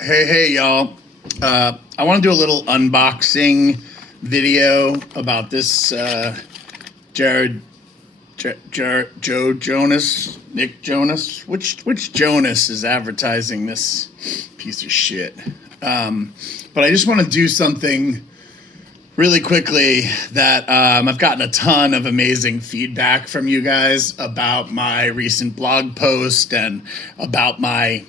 Hey, y'all. I want to do a little unboxing video about this Jared, Joe Jonas, Nick Jonas. Which Jonas is advertising this piece of shit? But I just want to do something really quickly that I've gotten a ton of amazing feedback from you guys about my recent blog post and about my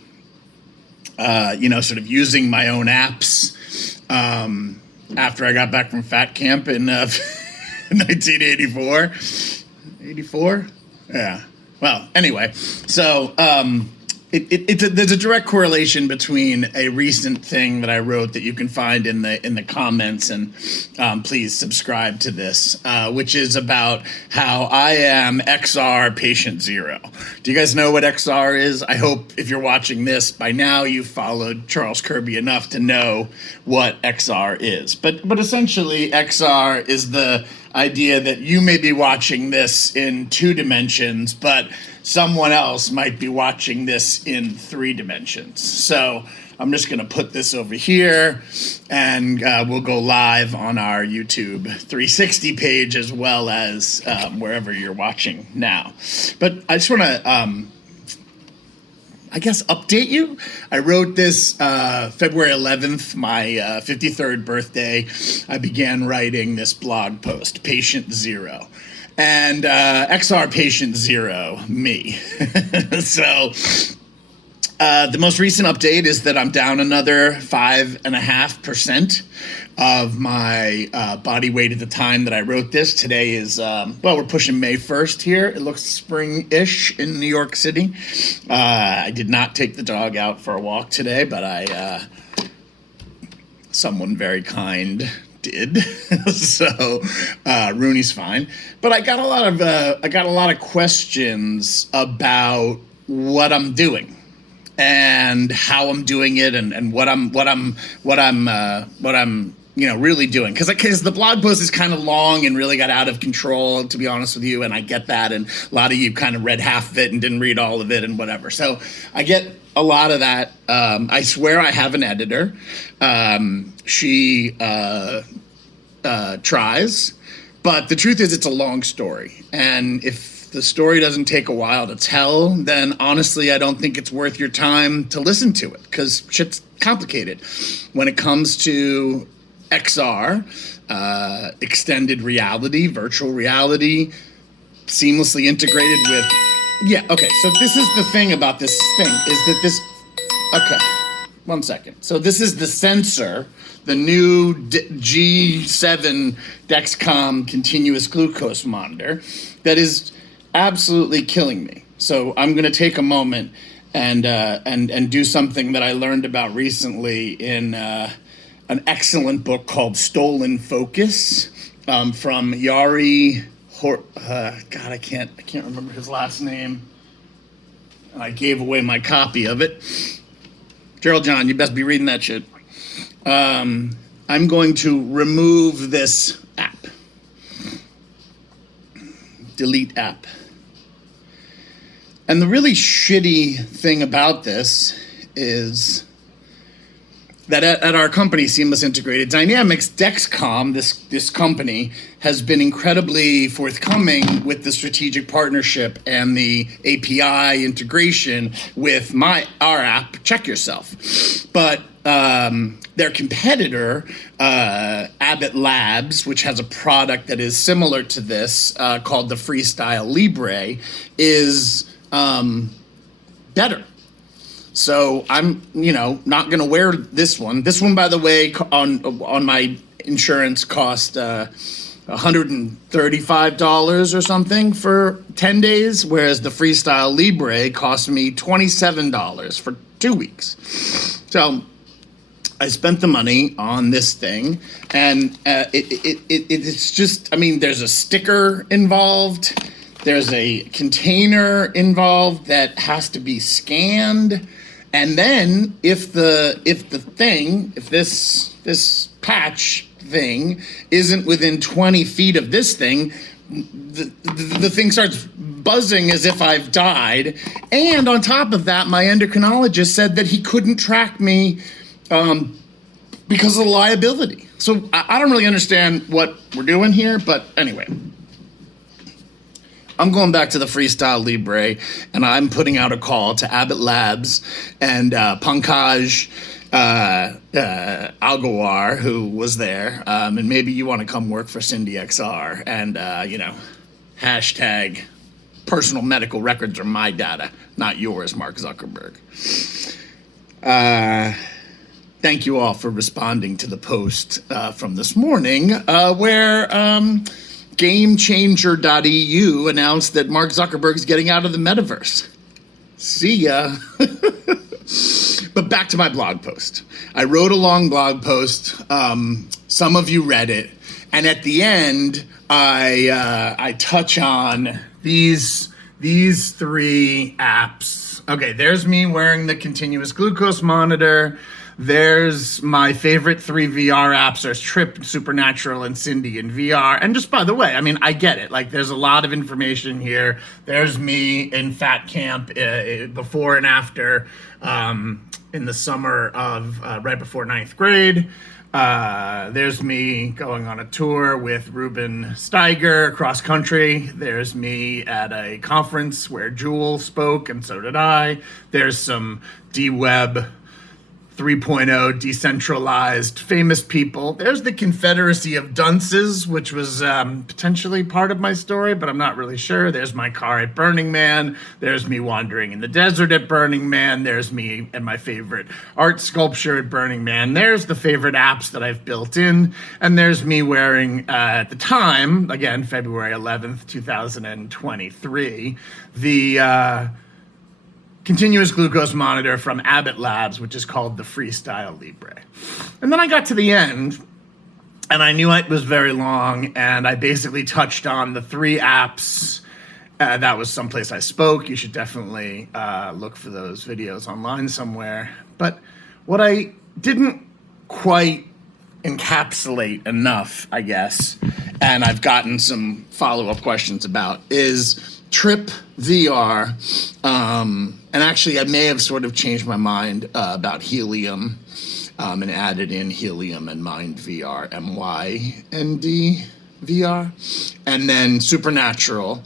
sort of using my own apps after I got back from fat camp in 1984. 84? Yeah. Well, anyway, so there's a direct correlation between a recent thing that I wrote that you can find in the comments, and please subscribe to this, which is about how I am XR patient zero. Do you guys know what XR is? I hope if you're watching this by now you've followed Charles Kirby enough to know what XR is. But essentially XR is the idea that you may be watching this in 2 dimensions, but someone else might be watching this in 3 dimensions. So I'm just going to put this over here, and we'll go live on our YouTube 360 page as well as wherever you're watching now. But I just want to, update you. I wrote this February 11th, my 53rd birthday. I began writing this blog post, Patient Zero. And XR Patient Zero, me. So the most recent update is that I'm down another 5.5% of my body weight at the time that I wrote this. Today is, we're pushing May 1st here. It looks spring-ish in New York City. I did not take the dog out for a walk today, but someone very kind did. So Rooney's fine, but I got a lot of questions about what I'm doing and how I'm doing it, and what I'm really doing, because the blog post is kind of long and really got out of control, to be honest with you, and I get that, and a lot of you kind of read half of it and didn't read all of it and whatever. So I get a lot of that. I swear I have an editor. She tries, but the truth is it's a long story, and if the story doesn't take a while to tell, then honestly I don't think it's worth your time to listen to it, because shit's complicated when it comes to XR, extended reality, virtual reality, seamlessly integrated with... Yeah, okay, so this is the thing about this thing, is that this... Okay, 1 second. So this is the sensor, the new G7 Dexcom continuous glucose monitor that is absolutely killing me. So I'm going to take a moment and do something that I learned about recently in an excellent book called Stolen Focus, from Yari God, I can't remember his last name. I gave away my copy of it. Gerald John, you best be reading that shit. I'm going to remove this app. Delete app. And the really shitty thing about this is that at our company, Seamless Integrated Dynamics, Dexcom, this company, has been incredibly forthcoming with the strategic partnership and the API integration with our app, Check Yourself. But their competitor, Abbott Labs, which has a product that is similar to this, called the Freestyle Libre, is better. So I'm, not going to wear this one. This one, by the way, on my insurance cost $135 or something for 10 days, whereas the Freestyle Libre cost me $27 for 2 weeks. So I spent the money on this thing, and it's just, there's a sticker involved. There's a container involved that has to be scanned. And then if this patch thing isn't within 20 feet of this thing, the thing starts buzzing as if I've died. And on top of that, my endocrinologist said that he couldn't track me because of the liability. So I don't really understand what we're doing here, but anyway. I'm going back to the Freestyle Libre, and I'm putting out a call to Abbott Labs and Pankaj Algawar, who was there, and maybe you want to come work for SindyXR, and, hashtag personal medical records are my data, not yours, Mark Zuckerberg. Thank you all for responding to the post from this morning, where GameChanger.eu announced that Mark Zuckerberg's getting out of the metaverse. See ya. But back to my blog post. I wrote a long blog post. Some of you read it. And at the end, I touch on these three apps. Okay, there's me wearing the continuous glucose monitor. There's my favorite 3 VR apps. There's Trip, Supernatural, and Cindy in VR. And just by the way, I mean, I get it. Like, there's a lot of information here. There's me in fat camp before and after in the summer of right before 9th grade. There's me going on a tour with Ruben Steiger across country. There's me at a conference where Jewel spoke, and so did I. There's some D-Web 3.0 decentralized famous people. There's the Confederacy of Dunces, which was potentially part of my story, but I'm not really sure. There's my car at Burning Man. There's me wandering in the desert at Burning Man. There's me and my favorite art sculpture at Burning Man. There's the favorite apps that I've built in. And there's me wearing, at the time, again, February 11th, 2023, the continuous glucose monitor from Abbott Labs, which is called the Freestyle Libre. And then I got to the end, and I knew it was very long, and I basically touched on the 3 apps. That was someplace I spoke. You should definitely look for those videos online somewhere. But what I didn't quite encapsulate enough, I guess, and I've gotten some follow-up questions about, is Trip VR, and actually I may have sort of changed my mind about Helium, and added in Helium and Mind VR, MYND VR, and then Supernatural,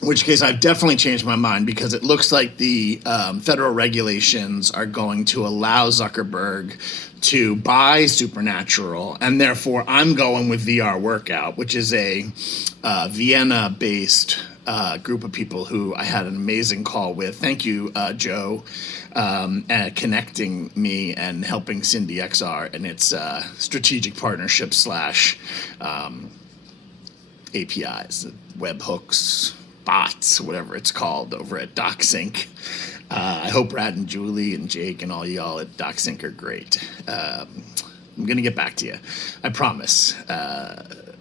in which case I've definitely changed my mind because it looks like the federal regulations are going to allow Zuckerberg to buy Supernatural, and therefore I'm going with VR Workout, which is a Vienna-based group of people who I had an amazing call with. Thank you, Joe, connecting me and helping SindyXR and its strategic partnership / APIs, webhooks, bots, whatever it's called over at DocSync. I hope Brad and Julie and Jake and all y'all at DocSync are great. I'm going to get back to you. I promise.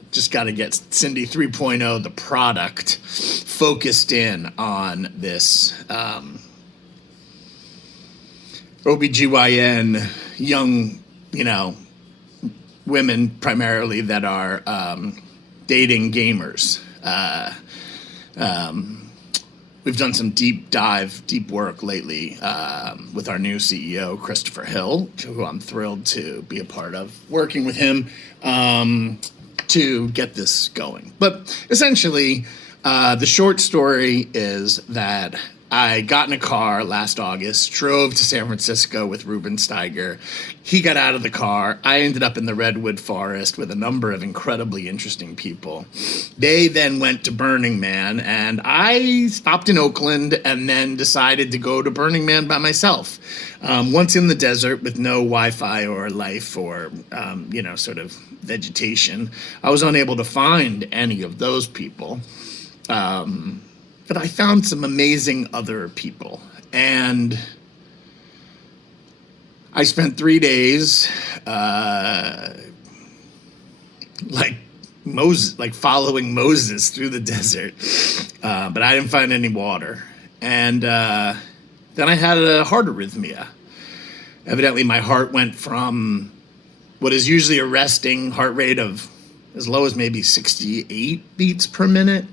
Just got to get Cindy 3.0, the product, focused in on this OBGYN, young, women primarily that are dating gamers. We've done some deep work lately with our new CEO, Christopher Hill, who I'm thrilled to be a part of, working with him to get this going. But essentially, the short story is that I got in a car last August, drove to San Francisco with Ruben Steiger. He got out of the car. I ended up in the Redwood Forest with a number of incredibly interesting people. They then went to Burning Man, and I stopped in Oakland and then decided to go to Burning Man by myself. Once in the desert with no Wi-Fi or life or, sort of vegetation, I was unable to find any of those people. But I found some amazing other people, and I spent 3 days, following Moses through the desert, but I didn't find any water. And then I had a heart arrhythmia. Evidently, my heart went from what is usually a resting heart rate of as low as maybe 68 beats per minute,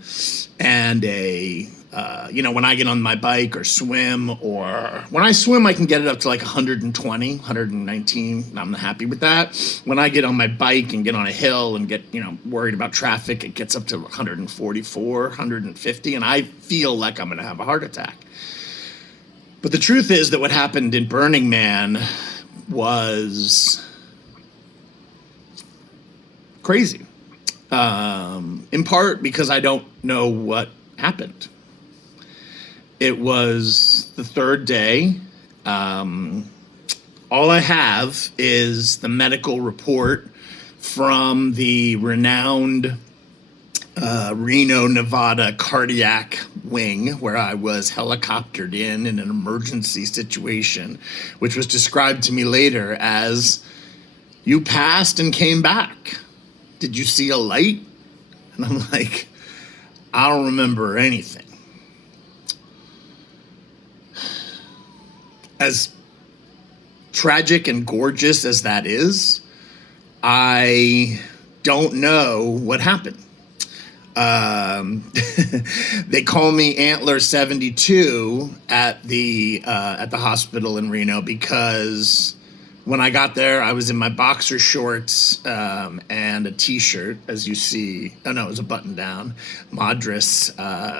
and when I get on my bike or swim, or when I swim, I can get it up to like 120, 119. And I'm happy with that. When I get on my bike and get on a hill and get, worried about traffic, it gets up to 144, 150, and I feel like I'm going to have a heart attack. But the truth is that what happened in Burning Man was crazy. In part because I don't know what happened. It was the third day. All I have is the medical report from the renowned Reno, Nevada cardiac wing, where I was helicoptered in an emergency situation, which was described to me later as, "You passed and came back. Did you see a light?" And I'm like, I don't remember anything. As tragic and gorgeous as that is, I don't know what happened. They call me Antler 72 at the hospital in Reno because when I got there, I was in my boxer shorts and a T-shirt, as you see. Oh, no, it was a button-down Madras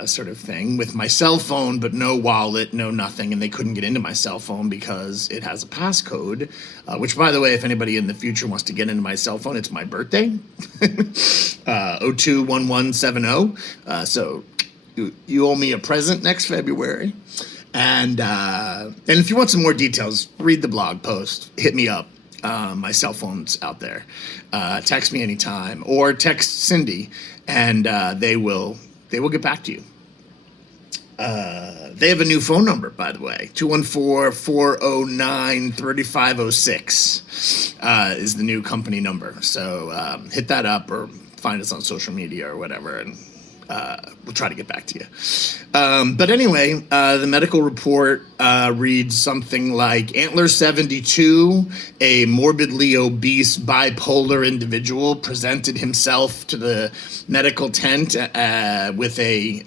sort of thing with my cell phone, but no wallet, no nothing, and they couldn't get into my cell phone because it has a passcode, which, by the way, if anybody in the future wants to get into my cell phone, it's my birthday, 021170. So you owe me a present next February. And if you want some more details, read the blog post. Hit me up. My cell phone's out there. Text me anytime, or text Cindy, and they will get back to you. They have a new phone number, by the way. 214-409-3506 is the new company number. So hit that up or find us on social media or whatever, and we'll try to get back to you. But anyway, the medical report reads something like, Antler 72, a morbidly obese bipolar individual, presented himself to the medical tent with a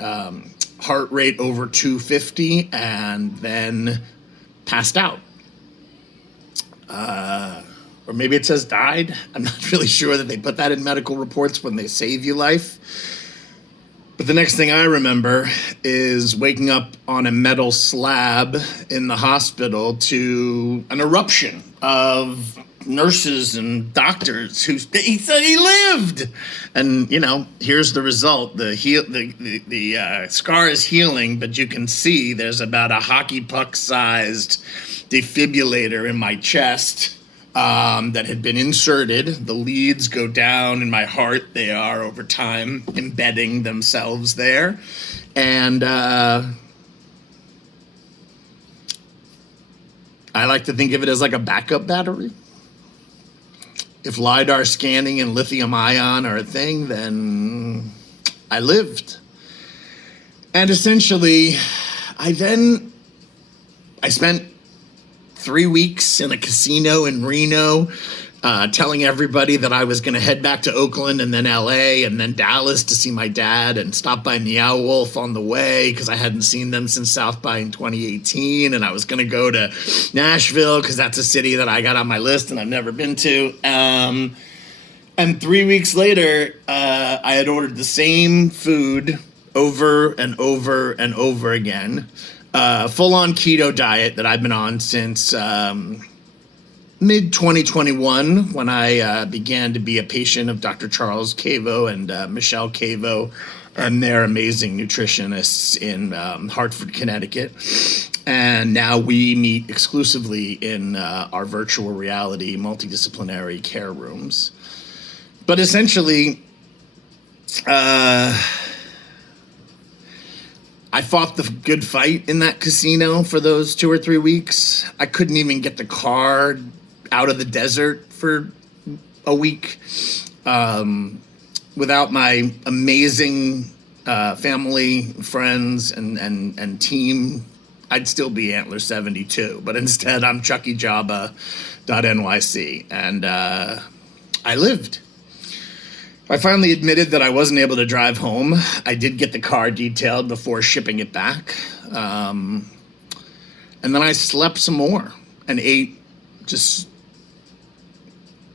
heart rate over 250 and then passed out. Or maybe it says died. I'm not really sure that they put that in medical reports when they save you life. But the next thing I remember is waking up on a metal slab in the hospital to an eruption of nurses and doctors who he said he lived. And, here's the result. The scar is healing, but you can see there's about a hockey puck-sized defibrillator in my chest that had been inserted. The leads go down in my heart. They are, over time, embedding themselves there. And I like to think of it as like a backup battery. If LiDAR scanning and lithium ion are a thing, then I lived. And essentially, I spent 3 weeks in a casino in Reno, telling everybody that I was going to head back to Oakland and then LA and then Dallas to see my dad and stop by Meow Wolf on the way because I hadn't seen them since South by in 2018. And I was going to go to Nashville because that's a city that I got on my list and I've never been to. And 3 weeks later, I had ordered the same food over and over and over again. Full-on keto diet that I've been on since mid-2021 when I began to be a patient of Dr. Charles Cavo and Michelle Cavo and their amazing nutritionists in Hartford, Connecticut. And now we meet exclusively in our virtual reality multidisciplinary care rooms. But essentially, I fought the good fight in that casino for those 2 or 3 weeks. I couldn't even get the car out of the desert for a week without my amazing family, friends, and team. I'd still be Antler 72, but instead I'm ChuckyJabba.nyc, and I lived. I finally admitted that I wasn't able to drive home. I did get the car detailed before shipping it back. And then I slept some more and ate just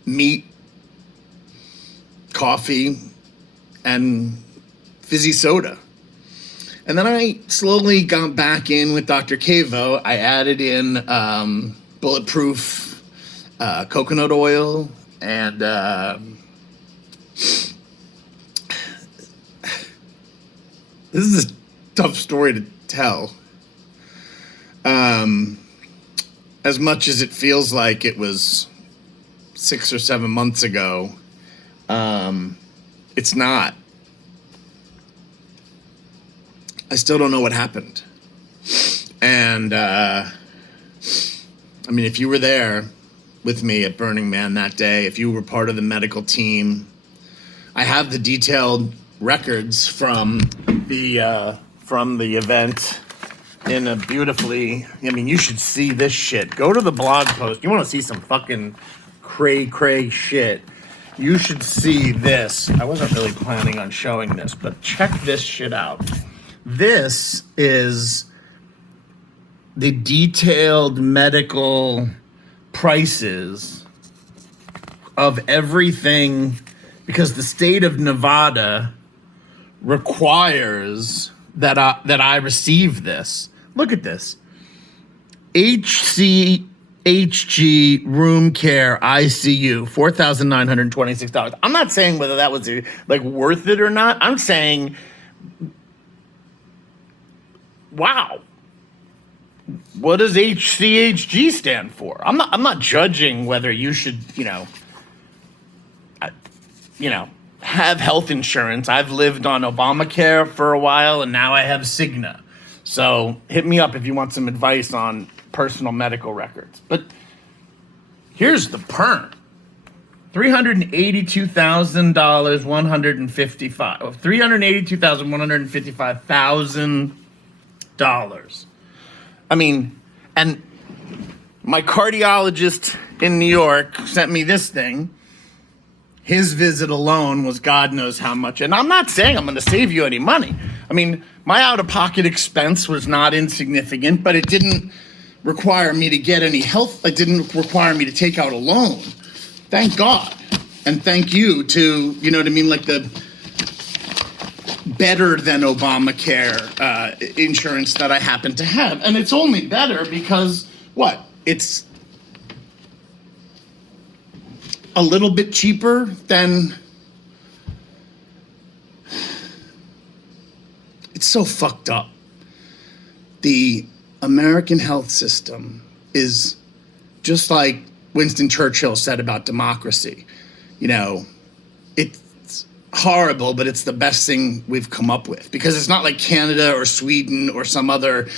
meat, coffee, and fizzy soda. And then I slowly got back in with Dr. Cavo. I added in bulletproof coconut oil and this is a tough story to tell. As much as it feels like it was 6 or 7 months ago, it's not. I still don't know what happened. And, I mean, if you were there with me at Burning Man that day, if you were part of the medical team, I have the detailed records from the event in a beautifully, I mean, you should see this shit. Go to the blog post. You want to see some fucking cray shit. You should see this. I wasn't really planning on showing this, but check this shit out. This is the detailed medical prices of everything, because the state of Nevada requires that I receive this. Look at this. HCHG room care ICU, $4,926. I'm not saying whether that was like worth it or not. I'm saying, wow. What does HCHG stand for? I'm not judging whether you should, have health insurance. I've lived on Obamacare for a while, and now I have Cigna. So hit me up if you want some advice on personal medical records. But here's the perm. $382,155,000. I mean, and my cardiologist in New York sent me this thing. His visit alone was God knows how much. And I'm not saying I'm going to save you any money. I mean, my out-of-pocket expense was not insignificant, but it didn't require me to get any health. It didn't require me to take out a loan. Thank God. And thank you to, you know what I mean, like the better than Obamacare insurance that I happen to have. And it's only better because, what? It's a little bit cheaper than... It's so fucked up. The American health system is just like Winston Churchill said about democracy. It's horrible, but it's the best thing we've come up with, because it's not like Canada or Sweden or some other,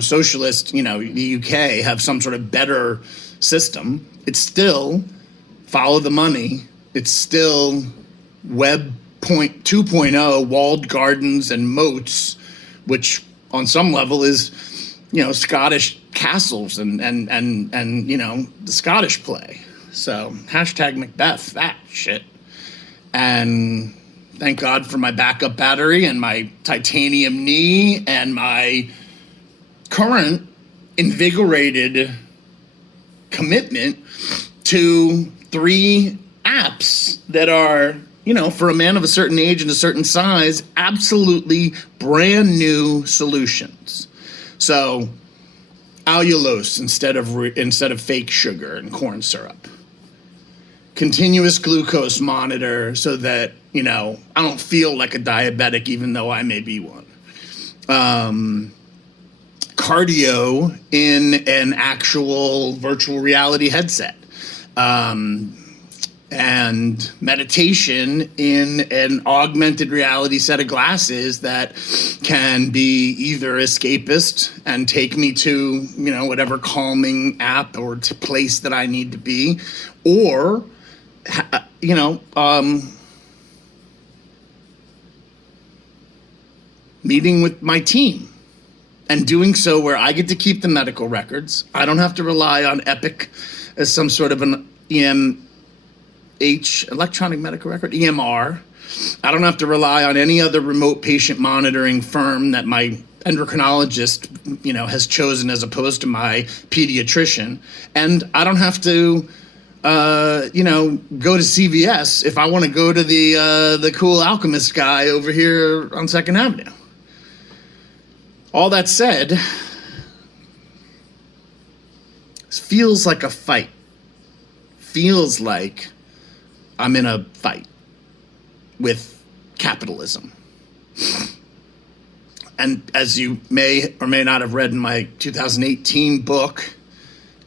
socialist, the UK have some sort of better system. It's still follow the money. It's still Web 2.0, walled gardens and moats, which on some level is, Scottish castles and the Scottish play. So hashtag Macbeth, that shit. And thank God for my backup battery and my titanium knee and my current invigorated commitment to 3 apps that are, for a man of a certain age and a certain size, absolutely brand new solutions. So allulose instead of fake sugar and corn syrup. Continuous glucose monitor so that, I don't feel like a diabetic even though I may be one. Cardio in an actual virtual reality headset. And meditation in an augmented reality set of glasses that can be either escapist and take me to, whatever calming app or to place that I need to be, or, meeting with my team and doing so where I get to keep the medical records. I don't have to rely on Epic as some sort of an electronic medical record, EMR. I don't have to rely on any other remote patient monitoring firm that my endocrinologist, has chosen as opposed to my pediatrician. And I don't have to, go to CVS if I want to go to the cool alchemist guy over here on 2nd Avenue. All that said, it feels like a fight. Feels like I'm in a fight with capitalism. And as you may or may not have read in my 2018 book,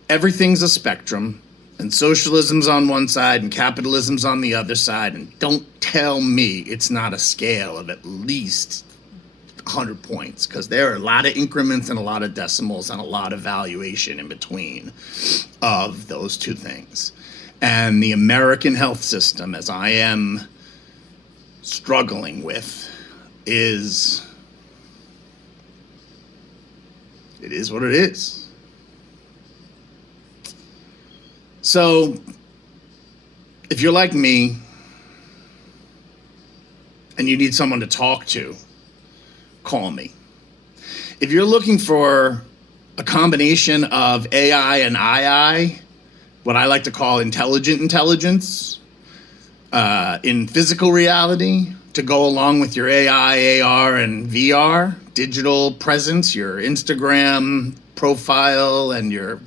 everything's a spectrum, and socialism's on one side and capitalism's on the other side. And don't tell me it's not a scale of at least 100 points, because there are a lot of increments and a lot of decimals and a lot of valuation in between of those two things. And the American health system, as I am struggling with, is what it is. So if you're like me and you need someone to talk to, call me. If you're looking for a combination of AI and II, what I like to call intelligent intelligence, in physical reality, to go along with your AI, AR, and VR, digital presence, your Instagram profile and your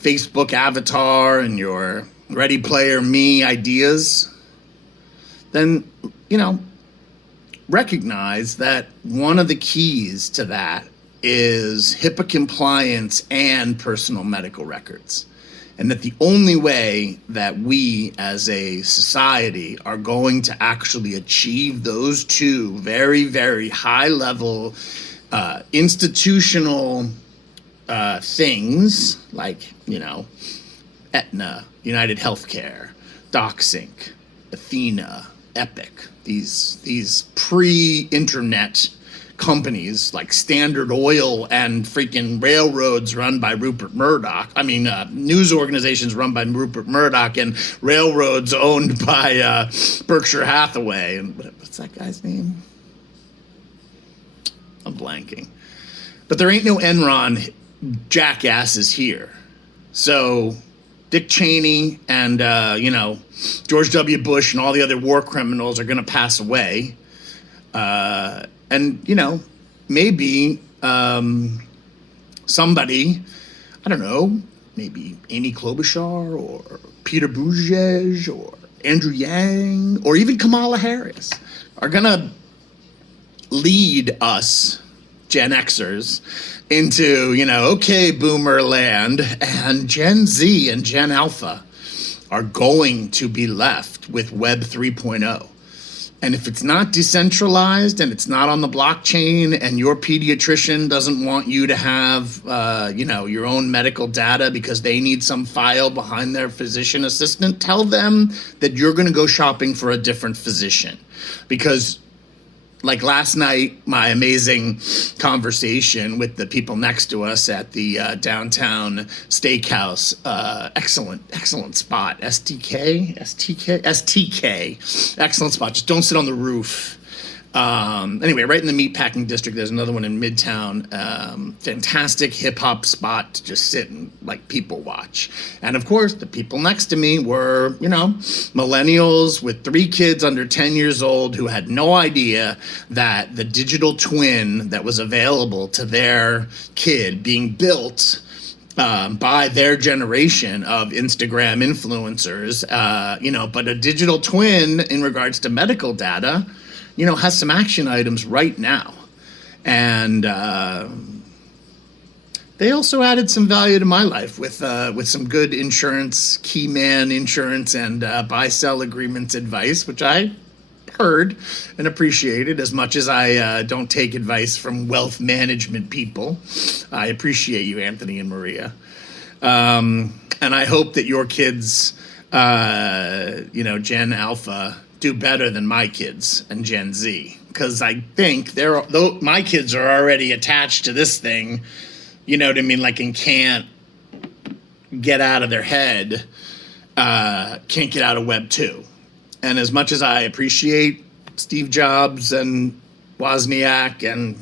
Facebook avatar and your Ready Player Me ideas, then, recognize that one of the keys to that is HIPAA compliance and personal medical records. And that the only way that we as a society are going to actually achieve those two very, very high level institutional things like, Aetna, United Healthcare, DocSync, Athena, Epic, these pre-internet companies like Standard Oil and freaking railroads run by Rupert Murdoch. News organizations run by Rupert Murdoch and railroads owned by Berkshire Hathaway. And what's that guy's name? I'm blanking. But there ain't no Enron jackasses here. So Dick Cheney and, George W. Bush and all the other war criminals are going to pass away. And, maybe somebody, I don't know, maybe Amy Klobuchar or Peter Buttigieg or Andrew Yang or even Kamala Harris are going to lead us, Gen Xers, into, okay, boomer land, and Gen Z and Gen Alpha are going to be left with Web 3.0. And if it's not decentralized and it's not on the blockchain and your pediatrician doesn't want you to have, your own medical data because they need some file behind their physician assistant, tell them that you're going to go shopping for a different physician. Because like last night, my amazing conversation with the people next to us at the downtown steakhouse, excellent spot, STK, excellent spot. Just don't sit on the roof. Anyway, right in the meatpacking district, there's another one in Midtown. Fantastic hip hop spot to just sit and people watch. And of course, the people next to me were, millennials with 3 kids under 10 years old who had no idea that the digital twin that was available to their kid being built by their generation of Instagram influencers, but a digital twin in regards to medical data, has some action items right now. And they also added some value to my life with some good insurance, key man insurance and buy-sell agreements advice, which I heard and appreciated as much as I don't take advice from wealth management people. I appreciate you, Anthony and Maria. And I hope that your kids, Gen Alpha, do better than my kids and Gen Z, because I think my kids are already attached to this thing, and can't get out of their head can't get out of Web 2. And as much as I appreciate Steve Jobs and Wozniak and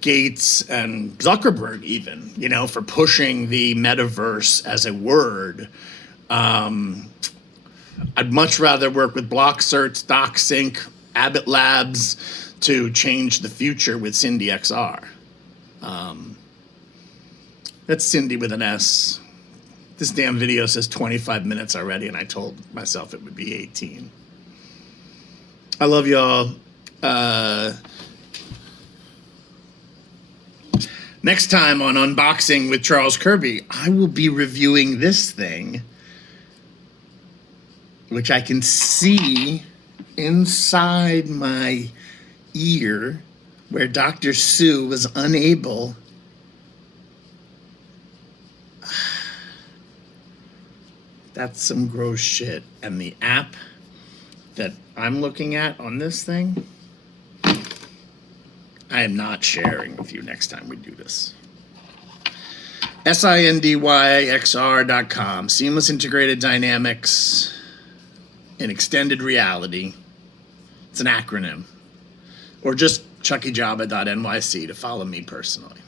Gates and Zuckerberg even, for pushing the metaverse as a word, I'd much rather work with BlockSearch, DocSync, Abbott Labs to change the future with SindyXR. That's Cindy with an S. This damn video says 25 minutes already, and I told myself it would be 18. I love y'all. Next time on Unboxing with Charles Kirby, I will be reviewing this thing, which I can see inside my ear where Dr. Sue was unable That's some gross shit. And the app that I'm looking at on this thing, I am not sharing with you next time we do this. SindyXR.com. Seamless integrated dynamics in extended reality. It's an acronym. Or just chuckyjabba.nyc to follow me personally.